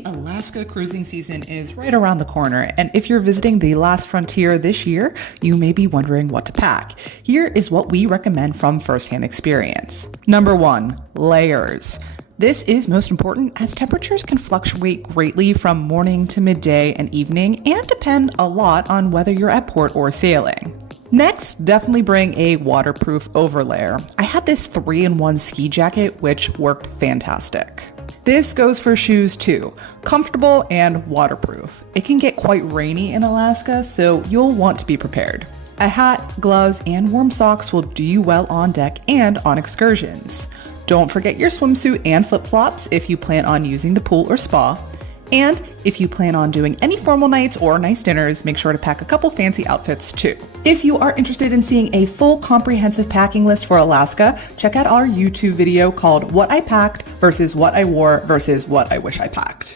The Alaska cruising season is right around the corner, and if you're visiting the last frontier this year, you may be wondering what to pack. Here is what we recommend from firsthand experience. Number 1, layers. This is most important as temperatures can fluctuate greatly from morning to midday and evening and depend a lot on whether you're at port or sailing. Next, definitely bring a waterproof overlayer. I had this 3-in-1 ski jacket, which worked fantastic. This goes for shoes too, comfortable and waterproof. It can get quite rainy in Alaska, so you'll want to be prepared. A hat, gloves, and warm socks will do you well on deck and on excursions. Don't forget your swimsuit and flip-flops if you plan on using the pool or spa. And if you plan on doing any formal nights or nice dinners, make sure to pack a couple fancy outfits too. If you are interested in seeing a full comprehensive packing list for Alaska, check out our YouTube video called What I Packed versus What I Wore versus What I Wish I Packed.